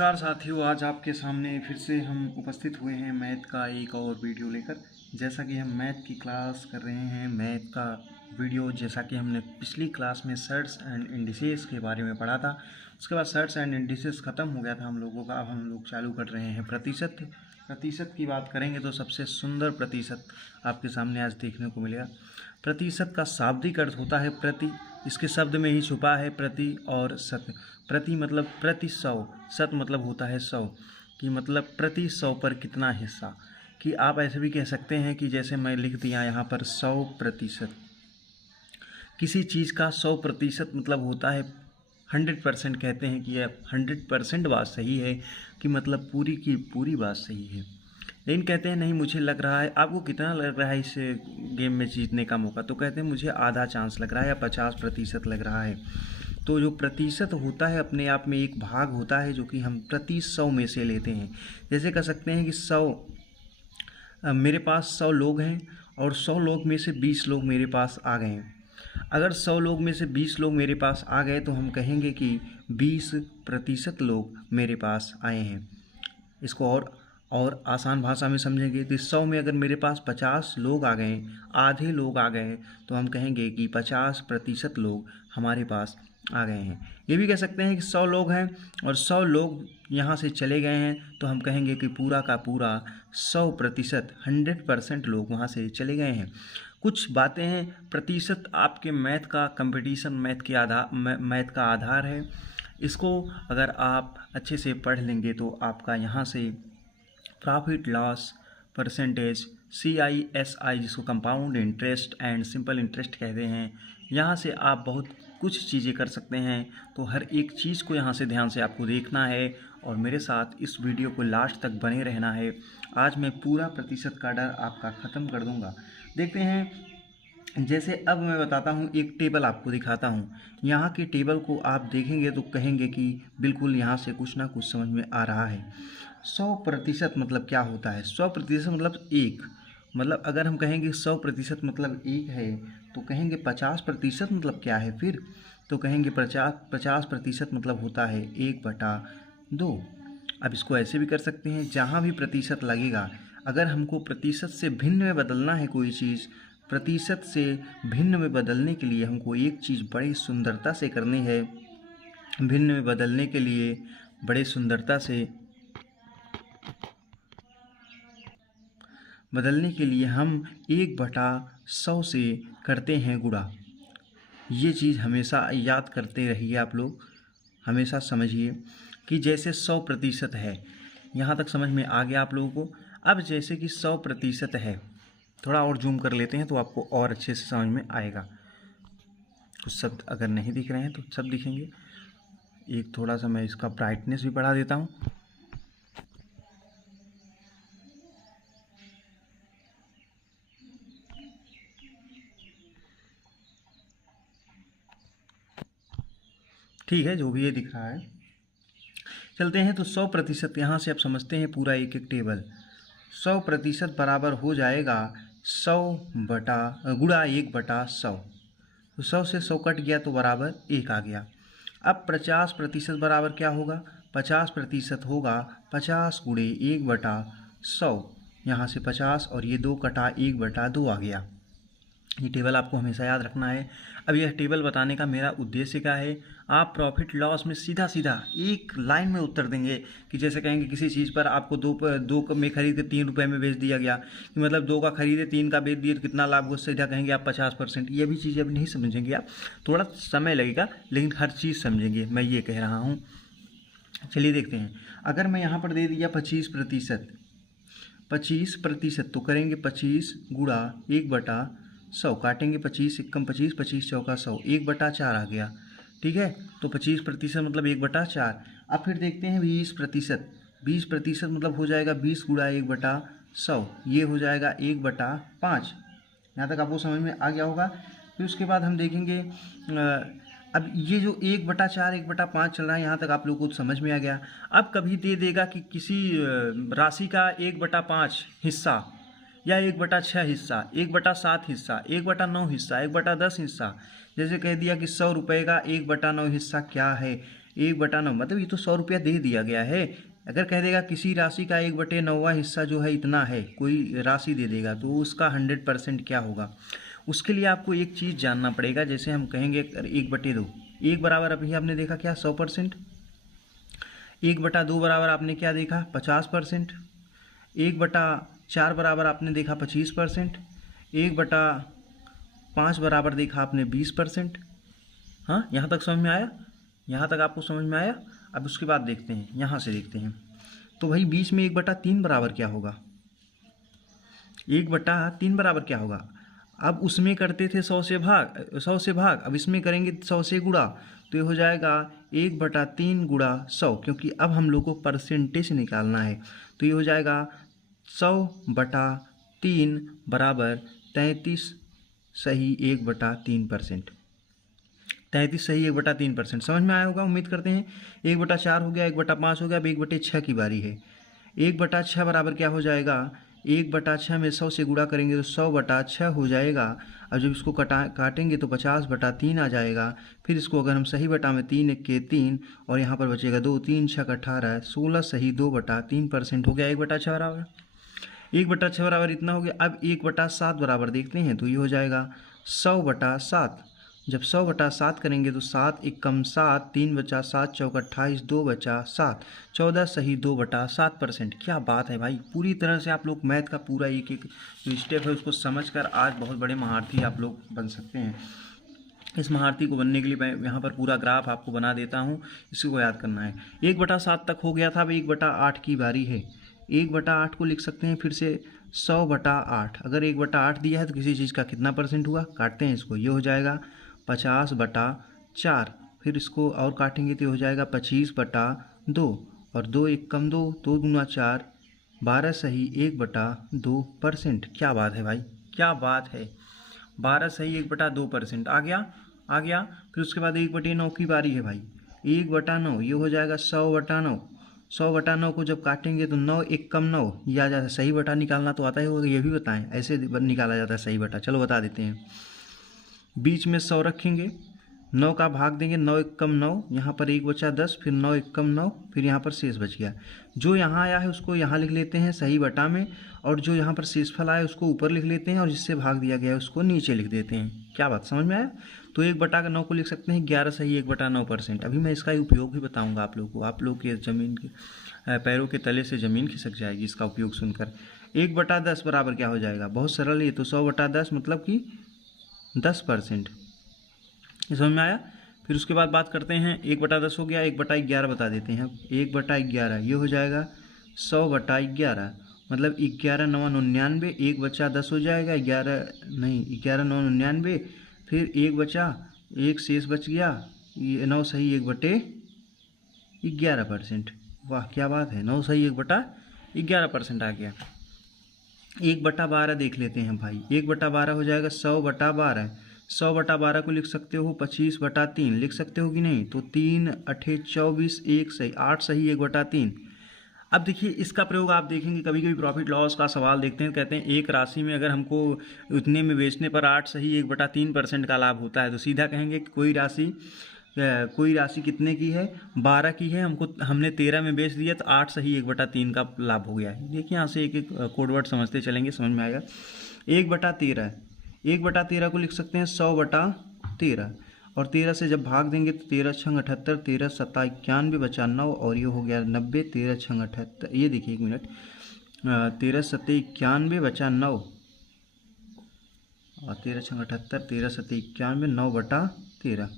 नमस्कार साथियों, आज आपके सामने फिर से हम उपस्थित हुए हैं मैथ का एक और वीडियो लेकर। जैसा कि हम मैथ की क्लास कर रहे हैं, मैथ का वीडियो जैसा कि हमने पिछली क्लास में सर्ट्स एंड इंडिसेस के बारे में पढ़ा था। उसके बाद सर्ट्स एंड इंडिसेस ख़त्म हो गया था हम लोगों का। अब हम लोग चालू कर रहे हैं प्रतिशत की बात करेंगे तो सबसे सुंदर प्रतिशत आपके सामने आज देखने को मिलेगा। प्रतिशत का शाब्दिक अर्थ होता है प्रति, इसके शब्द में ही छुपा है प्रति और शत। प्रति मतलब प्रति 100, शत मतलब होता है 100, कि मतलब प्रति 100 पर कितना हिस्सा। कि आप ऐसे भी कह सकते हैं कि जैसे मैं लिख दिया यहाँ पर 100%। किसी चीज़ का 100% मतलब होता है 100%। कहते हैं कि यह 100% बात सही है, कि मतलब पूरी की पूरी बात सही है। लेकिन कहते हैं नहीं, मुझे लग रहा है। आपको कितना लग रहा है इस गेम में जीतने का मौका? तो कहते हैं मुझे आधा चांस लग रहा है या 50% लग रहा है। तो जो प्रतिशत होता है अपने आप में एक भाग होता है जो कि हम प्रति 100 में से लेते हैं। जैसे कह सकते हैं कि 100 मेरे पास 100 लोग हैं और 100 लोग में से 20 लोग मेरे पास आ गए हैं। अगर 100 लोग में से 20 लोग मेरे पास आ गए तो हम कहेंगे कि 20% लोग मेरे पास आए हैं। इसको और आसान भाषा में समझेंगे तो 100 में अगर मेरे पास 50 लोग आ गए, आधे लोग आ गए, तो हम कहेंगे कि 50% लोग हमारे पास आ गए हैं। ये भी कह सकते हैं कि 100 लोग हैं और 100 लोग यहाँ से चले गए हैं, तो हम कहेंगे कि पूरा का पूरा 100%, 100% लोग वहाँ से चले गए हैं। कुछ बातें हैं। प्रतिशत आपके मैथ का कंपटीशन, मैथ का आधार है। इसको अगर आप अच्छे से पढ़ लेंगे तो आपका यहाँ से प्रॉफिट लॉस परसेंटेज, CISI जिसको compound interest and simple interest कहते हैं, यहाँ से आप बहुत कुछ चीज़ें कर सकते हैं। तो हर एक चीज़ को यहाँ से ध्यान से आपको देखना है और मेरे साथ इस वीडियो को लास्ट तक बने रहना है। आज मैं पूरा प्रतिशत का डर आपका ख़त्म कर दूँगा। देखते हैं। जैसे अब मैं बताता हूँ, एक टेबल आपको दिखाता हूँ। यहाँ के टेबल को आप देखेंगे तो कहेंगे कि बिल्कुल यहाँ से कुछ ना कुछ समझ में आ रहा है। 100% मतलब क्या होता है? 100% मतलब एक। मतलब अगर हम कहेंगे 100% मतलब एक है, तो कहेंगे 50% मतलब क्या है फिर? तो कहेंगे 50% मतलब होता है 1/2। अब इसको ऐसे भी कर सकते हैं, जहाँ भी प्रतिशत लगेगा, अगर हमको प्रतिशत से भिन्न में बदलना है कोई चीज़, प्रतिशत से भिन्न में बदलने के लिए हमको एक चीज़ बड़ी सुंदरता से करनी है। भिन्न में बदलने के लिए बड़े सुंदरता से बदलने के लिए हम 1/100 से करते हैं गुणा। ये चीज़ हमेशा याद करते रहिए आप लोग। हमेशा समझिए कि जैसे 100% है, यहाँ तक समझ में आ गया आप लोगों को। अब जैसे कि 100% है, थोड़ा और जूम कर लेते हैं तो आपको और अच्छे से समझ में आएगा। कुछ शब्द अगर नहीं दिख रहे हैं तो सब दिखेंगे। एक थोड़ा सा मैं इसका ब्राइटनेस भी बढ़ा देता हूँ। ठीक है, जो भी ये दिख रहा है। चलते हैं तो 100% यहाँ से आप समझते हैं पूरा एक एक टेबल। 100% बराबर हो जाएगा 100 बटा गुणा 1/100। तो 100 से 100 कट गया तो बराबर 1 आ गया। अब 50% बराबर क्या होगा? 50% होगा 50 गुणे 1/100। यहाँ से 50 और ये 2 कटा 1/2 आ गया। ये टेबल आपको हमेशा याद रखना है। अब यह टेबल बताने का मेरा उद्देश्य क्या है? आप प्रॉफिट लॉस में सीधा सीधा एक लाइन में उत्तर देंगे। कि जैसे कहेंगे किसी चीज़ पर आपको दो में खरीद के 3 रुपये में बेच दिया गया, कि मतलब 2 का खरीदे 3 का बेच दिए तो कितना लाभ हो, सीधा कहेंगे आप 50%। ये भी चीज़ अभी नहीं समझेंगे आप, थोड़ा समय लगेगा, लेकिन हर चीज़ समझेंगे, मैं ये कह रहा हूँ। चलिए देखते हैं। अगर मैं यहाँ पर दे दिया 25%, तो करेंगे 25 गुणा 1/100, काटेंगे 25 एकम 25, 25 चौका 100, 1/4 आ गया। ठीक है, तो 25% मतलब 1/4। अब फिर देखते हैं 20%। 20% मतलब हो जाएगा 20 गुणा 1/100, ये हो जाएगा 1/5। यहाँ तक आपको समझ में आ गया होगा। फिर उसके बाद हम देखेंगे अब ये जो 1/4 1/5 चल रहा है, यहाँ तक आप लोगों को समझ में आ गया। अब कभी दे देगा कि किसी राशि का 1/5 हिस्सा या 1/6 हिस्सा, 1/7 हिस्सा, 1/9 हिस्सा, 1/10 हिस्सा। जैसे कह दिया कि 100 रुपये का 1/9 हिस्सा क्या है? 1/9 मतलब ये तो 100 रुपया दे दिया गया है। अगर कह देगा किसी राशि का 1/9वां हिस्सा जो है इतना है, कोई राशि दे देगा, तो उसका 100% क्या होगा। उसके लिए आपको एक चीज़ जानना पड़ेगा। जैसे हम कहेंगे 1/2, 1 बराबर अभी आपने देखा क्या 100%, 1/2 बराबर आपने क्या देखा 50%, 1/4 बराबर आपने देखा 25%, 1/5 बराबर देखा आपने 20%। हाँ, यहाँ तक समझ में आया? यहाँ तक आपको समझ में आया? अब उसके बाद देखते हैं, यहाँ से देखते हैं। तो भाई बीच में 1/3 बराबर क्या होगा, 1/3 बराबर क्या होगा। अब उसमें करते थे 100 से भाग, अब इसमें करेंगे 100 से गुणा, तो ये हो जाएगा 1/3 गुणा 100, क्योंकि अब हम लोग को परसेंटेज निकालना है। तो ये हो जाएगा 100/3 बराबर 33 सही 1/3%। 33 सही 1/3%। समझ में आया होगा, उम्मीद करते हैं। 1/4 हो गया, 1/5 हो गया, अब 1/6 की बारी है। 1/6 बराबर क्या हो जाएगा, 1/6 में 100 से गुणा करेंगे तो 100/6 हो जाएगा। अब जब इसको काटेंगे तो 50/3 आ जाएगा। फिर इसको अगर हम सही बटा में 3 1 के 3 और यहाँ पर बचेगा 2, 3 6 18, 16 सही 2/3% हो गया 1/6 बराबर। 1/6 बराबर इतना हो गया। अब 1/7 बराबर देखते हैं, तो ये हो जाएगा 100/7। जब 100/7 करेंगे तो 7 एकम 7, 3 बचा 7 चौक 28, 2 बचा 7, 14 सही 2/7%। क्या बात है भाई, पूरी तरह से आप लोग मैथ का पूरा एक एक जो स्टेप है उसको समझकर आज बहुत बड़े महारथी आप लोग बन सकते हैं। इस महारथी को बनने के लिए मैं यहाँ पर पूरा ग्राफ आपको बना देता हूँ, इसी को याद करना है। 1/7 तक हो गया था, अब 1/8 की बारी है। 1/8 को लिख सकते हैं फिर से 100/8। अगर 1/8 दिया है तो किसी चीज़ का कितना परसेंट हुआ, काटते हैं इसको, ये हो जाएगा 50/4। फिर इसको और काटेंगे तो हो जाएगा 25/2 और 2 एकम 2, 2 गुना 4, 12 सही 1/2%। क्या बात है भाई, क्या बात है, 12 सही 1/2% आ गया। फिर उसके बाद 1/9 की बारी है भाई। 1/9 ये हो जाएगा 100/9। 100/9 को जब काटेंगे तो 9 एकम 9 ये आ जाता है। सही बटा निकालना तो आता ही होगा, ये भी बताएं ऐसे निकाला जाता है सही बटा। चलो बता देते हैं। बीच में 100 रखेंगे, 9 का भाग देंगे, 9 एकम 9, यहाँ पर 1 बचा 10, फिर 9 एकम 9, फिर यहाँ पर शेष बच गया। जो यहाँ आया है उसको यहाँ लिख लेते हैं सही बटा में, और जो यहाँ पर शेषफल आया उसको ऊपर लिख लेते हैं, और जिससे भाग दिया गया है उसको नीचे लिख देते हैं। क्या बात समझ में आया? तो 1/9 को लिख सकते हैं 11 सही 1/9%। अभी मैं इसका उपयोग भी बताऊँगा आप लोग को, आप लोग के ज़मीन के पैरों के तले से ज़मीन खिसक जाएगी इसका उपयोग सुनकर। 1/10 बराबर क्या हो जाएगा, बहुत सरल है तो 100/10 मतलब कि 10%। समझ में आया? फिर उसके बाद बात करते हैं, 1/10 हो गया, 1/11 बता देते हैं। 1/11 ये हो जाएगा 100/11 मतलब 11 9 99, 1 बचा 10 हो जाएगा, 11 नहीं 11 9 99, फिर 1 बचा, 1 शेष बच गया, ये 9 सही 1/11%। वाह क्या बात है, 9 सही 1/11% आ गया। 1/12 देख लेते हैं भाई। 1/12 हो जाएगा 100/12। 100/12 को लिख सकते हो 25/3, लिख सकते हो कि नहीं? तो 3 8 24, 1 सही 8 सही 1/3। अब देखिए इसका प्रयोग आप देखेंगे, कभी कभी प्रॉफिट लॉस का सवाल देखते हैं, कहते हैं एक राशि में अगर हमको उतने में बेचने पर 8 सही 1/3% का लाभ होता है, तो सीधा कहेंगे कि कोई राशि कितने की है, 12 की है, हमने 13 में बेच दिया तो 8 सही 1/3 का लाभ हो गया है। देखिए यहाँ से एक एक कोडवर्ड समझते चलेंगे, समझ में आएगा। 1/13, 1/13 को लिख सकते हैं 100/13, और 13 से जब भाग देंगे तो 13 छंग 78, 13 सत्ता 91 बचा 9, और ये हो गया 90, 13 छंग 78, ये देखिए 1 मिनट, 13 सत्ते 91 बचा 9, और 13 छंग 78, 13 सत्ते 91, 9/13,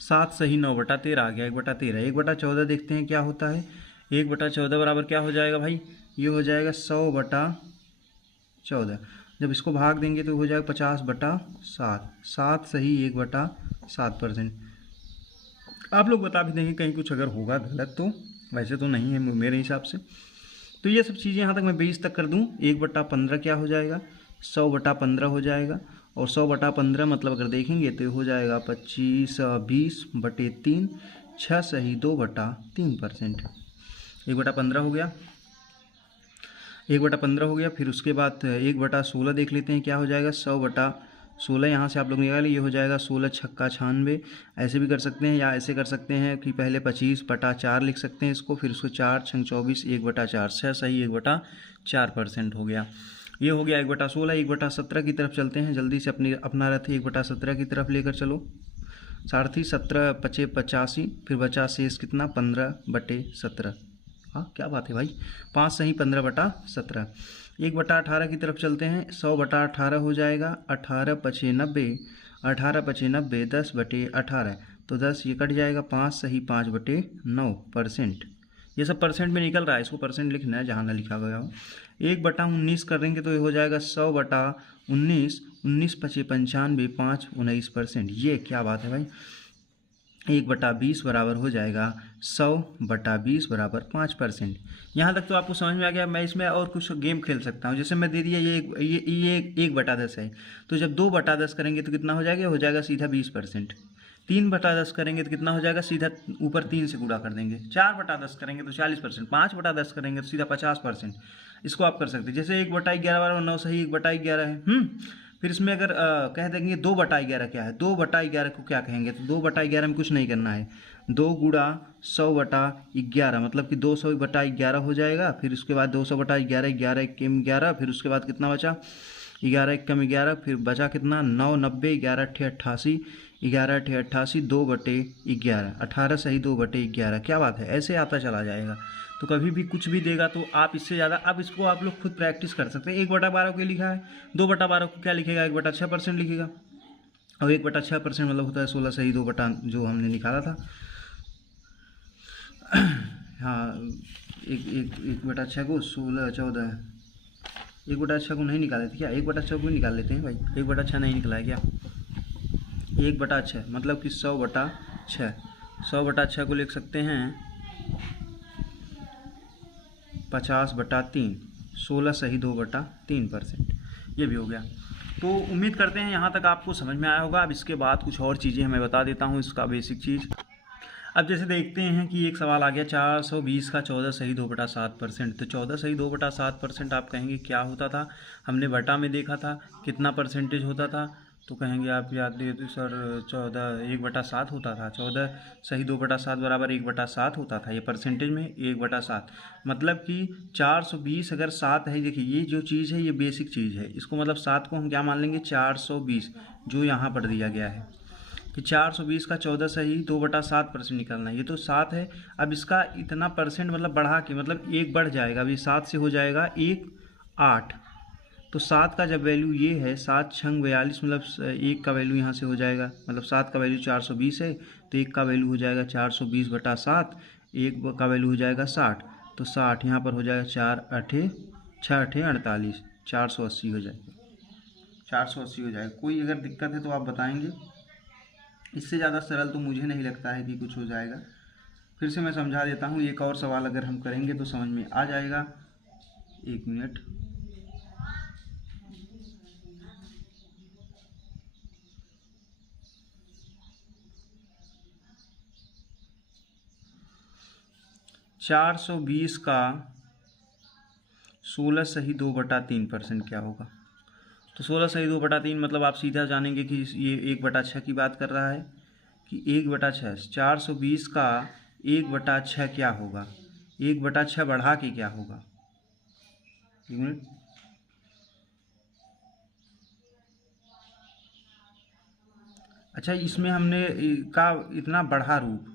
7 सही 9/13 आ गया 1/13। 1/14 देखते हैं क्या होता है। 1/14 बराबर क्या हो जाएगा भाई, ये हो जाएगा 100/14। जब इसको भाग देंगे तो हो जाएगा 50/7, 7 सही 1/7%। आप लोग बता भी देंगे कहीं कुछ अगर होगा गलत, तो वैसे तो नहीं है मेरे हिसाब से। तो ये सब चीज़ें यहाँ तक मैं 20 तक कर दूँ। 1/15 क्या हो जाएगा, 100/15 हो जाएगा, और 100/15 मतलब अगर देखेंगे तो हो जाएगा 25 20/3, 6 सही 2/3%। 1/15 हो गया, 1/15 हो गया। फिर उसके बाद 1/16 देख लेते हैं क्या हो जाएगा, 16 यहाँ से आप लोग निकालें, ये हो जाएगा 16 छक्का 96। ऐसे भी कर सकते हैं या ऐसे कर सकते हैं कि पहले 25/4 लिख सकते हैं इसको, फिर उसको 4 छंग 24 1/4, 6 सही 1/4% हो गया। ये हो गया 1/16। 1/17 की तरफ चलते हैं, जल्दी से अपना रथ 1/17 की तरफ लेकर चलो। सारथी 17 × 5 = 85, फिर बचा शेष कितना 15/17। हाँ क्या बात है भाई, 5 सही 15/17। 1/18 की तरफ चलते हैं, 100/18 हो जाएगा। 18 × 5 = 90, 18 × 5 = 90, 10/18 तो 10 ये कट जाएगा, 5 सही 5/9%। ये सब परसेंट में निकल रहा है, इसको परसेंट लिखना है जहाँ ना लिखा गया हो। 1/19 करेंगे तो ये हो जाएगा 100/19, 19 × 5 = 95, 5 19%। ये क्या बात है भाई, 1/20 बराबर हो जाएगा 100/20 बराबर 5%। यहाँ तक तो आपको समझ में आ गया। मैं इसमें और कुछ गेम खेल सकता हूँ, जैसे मैं दे दिया ये 1/10 है, तो जब 2/10 करेंगे तो कितना हो जाएगा, हो जाएगा सीधा 20%। 3/10 करेंगे तो कितना हो जाएगा, सीधा ऊपर 3 से गुणा कर देंगे। 4/10 करेंगे तो 40%, 5/10 करेंगे तो सीधा 50%। इसको आप कर सकते हैं। जैसे 1/11 बराबर 9 सही 1/11 है। फिर इसमें अगर कह देंगे 2/11 क्या है, 2/11 को क्या कहेंगे, तो 2/11 में कुछ नहीं करना है, 2 गुणा 100/11 मतलब कि 200/11 हो जाएगा। फिर उसके बाद 200/11, 11 × 1 = 11, फिर उसके बाद कितना बचा 11 × 1 = 11, फिर बचा कितना 9 90, 11 × 8 = 88, 11 × 8 = 88, 2/11, 18 सही 2/11। क्या बात है, ऐसे आता चला जाएगा। तो कभी भी कुछ भी देगा तो आप इससे ज़्यादा, अब इसको आप लोग खुद प्रैक्टिस कर सकते हैं। 1/12 को लिखा है, 2/12 को क्या लिखेगा, 1/6% लिखेगा। और 1/6% मतलब होता है 16 सही 2 जो हमने निकाला था। हाँ 1/6 को 16 14, 1/6 को नहीं निकाले थे क्या, 1/6 को निकाल लेते हैं भाई। 1/6 नहीं निकला है क्या, 1/6 मतलब कि 100/6, 100/6 को लिख सकते हैं 50/3, 16 सही 2/3%। ये भी हो गया। तो उम्मीद करते हैं यहाँ तक आपको समझ में आया होगा। अब इसके बाद कुछ और चीज़ें मैं बता देता हूँ, इसका बेसिक चीज़। अब जैसे देखते हैं कि एक सवाल आ गया 420 का 14 सही 2/7%। तो 14 सही 2/7% आप कहेंगे क्या होता था, हमने बटा में देखा था कितना परसेंटेज होता था, तो कहेंगे आप याद दे तो सर 14 1/7 होता था। 14 सही 2/7 बराबर 1/7 होता था, ये परसेंटेज में 1/7 मतलब कि 420 अगर 7 है, देखिए ये जो चीज़ है ये बेसिक चीज़ है, इसको मतलब 7 को हम क्या मान लेंगे 420, जो यहाँ पर दिया गया है कि 420 का 14 सही 2/7% निकालना है। ये तो 7 है, अब इसका इतना परसेंट मतलब बढ़ा के मतलब 1 बढ़ जाएगा, अभी 7 से हो जाएगा 1 8। तो 7 का जब वैल्यू ये है 7 छंग 42 मतलब 1 का वैल्यू यहाँ से हो जाएगा, मतलब 7 का वैल्यू 420 है तो 1 का वैल्यू हो जाएगा 420/7, 1 का वैल्यू हो जाएगा 60, तो 60 यहाँ पर हो जाएगा 4 8 6 8 48, 480 हो जाएगा, 480 हो जाएगा। कोई अगर दिक्कत है तो आप बताएंगे, इससे ज़्यादा सरल तो मुझे नहीं लगता है कि कुछ हो जाएगा। फिर से मैं समझा देता हूँ, एक और सवाल अगर हम करेंगे तो समझ में आ जाएगा। 1 मिनट, चार 420 का 16 सही 2/3% क्या होगा। तो 16 सही 2/3 मतलब आप सीधा जानेंगे कि ये 1/6 की बात कर रहा है कि 1/6, 420 का 1/6 क्या होगा, 1/6 बढ़ा के क्या होगा। 1 मिनट, अच्छा इसमें हमने का इतना बढ़ा रूप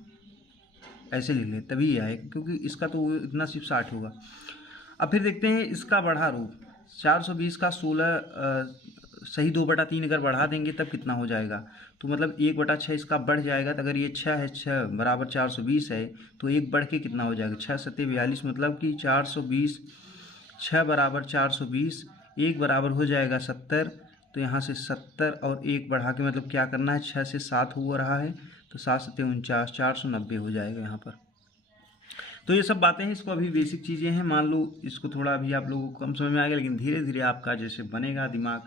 ऐसे लिख ले तभी ये आएगा, क्योंकि इसका तो इतना सिर्फ 60 होगा। अब फिर देखते हैं इसका बढ़ा रूप, 420 का 16 सही 2/3 अगर बढ़ा देंगे तब कितना हो जाएगा, तो मतलब 1/6 इसका बढ़ जाएगा। तो अगर ये 6 है, 6 बराबर 420 है, तो 1 बढ़ के कितना हो जाएगा 6 7 42 मतलब कि 420, 6 बराबर 420, 1 बराबर हो जाएगा 70। तो यहाँ से 70 और 1 बढ़ा के मतलब क्या करना है, 6 से 7 हो रहा है तो 7 7 49, 490 हो जाएगा यहाँ पर। तो ये सब बातें हैं, इसको अभी बेसिक चीज़ें हैं, मान लो इसको थोड़ा अभी आप लोगों को कम समझ में आ गया, लेकिन धीरे धीरे आपका जैसे बनेगा दिमाग।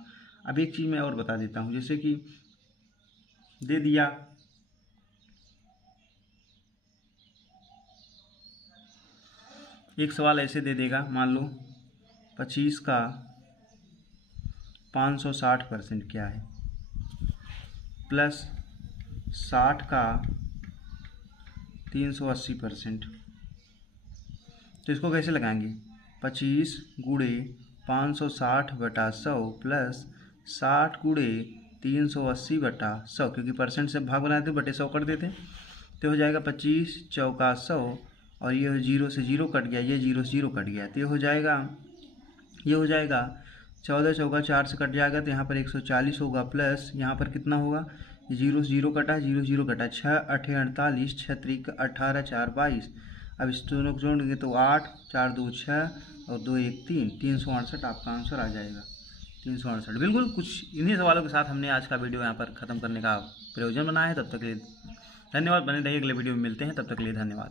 अब एक चीज़ मैं और बता देता हूँ, जैसे कि दे दिया एक सवाल ऐसे दे देगा, मान लो 25 का 560% क्या है। प्लस 60 का 380%। तो इसको कैसे लगाएंगे? 25 गुणे 560/100 प्लस 60 गुणे 380/100, क्योंकि परसेंट से भाग बनाते बटे 100 कर देते, तो हो जाएगा 25 चौका 100, और ये 0 से 0 कट गया, ये 0 से 0 कट गया, तो ये हो जाएगा 14 चौका 4 से कट जाएगा, तो यहाँ पर 140 होगा, प्लस यहाँ पर कितना होगा, 0 से 0 कटा, 0 0 कटा, 6 8 48, 6 3 18, 4 22। अब इस दोनों को जोड़ेंगे तो 8 4 2 6 और 2 1 3, 368 आपका आंसर आ जाएगा। 368 बिल्कुल। कुछ इन्हीं सवालों के साथ हमने आज का वीडियो यहाँ पर ख़त्म करने का प्रयोजन बनाया है। तब तक के लिए धन्यवाद। बने रहिए, अगले वीडियो में मिलते हैं, तब तक के लिए धन्यवाद।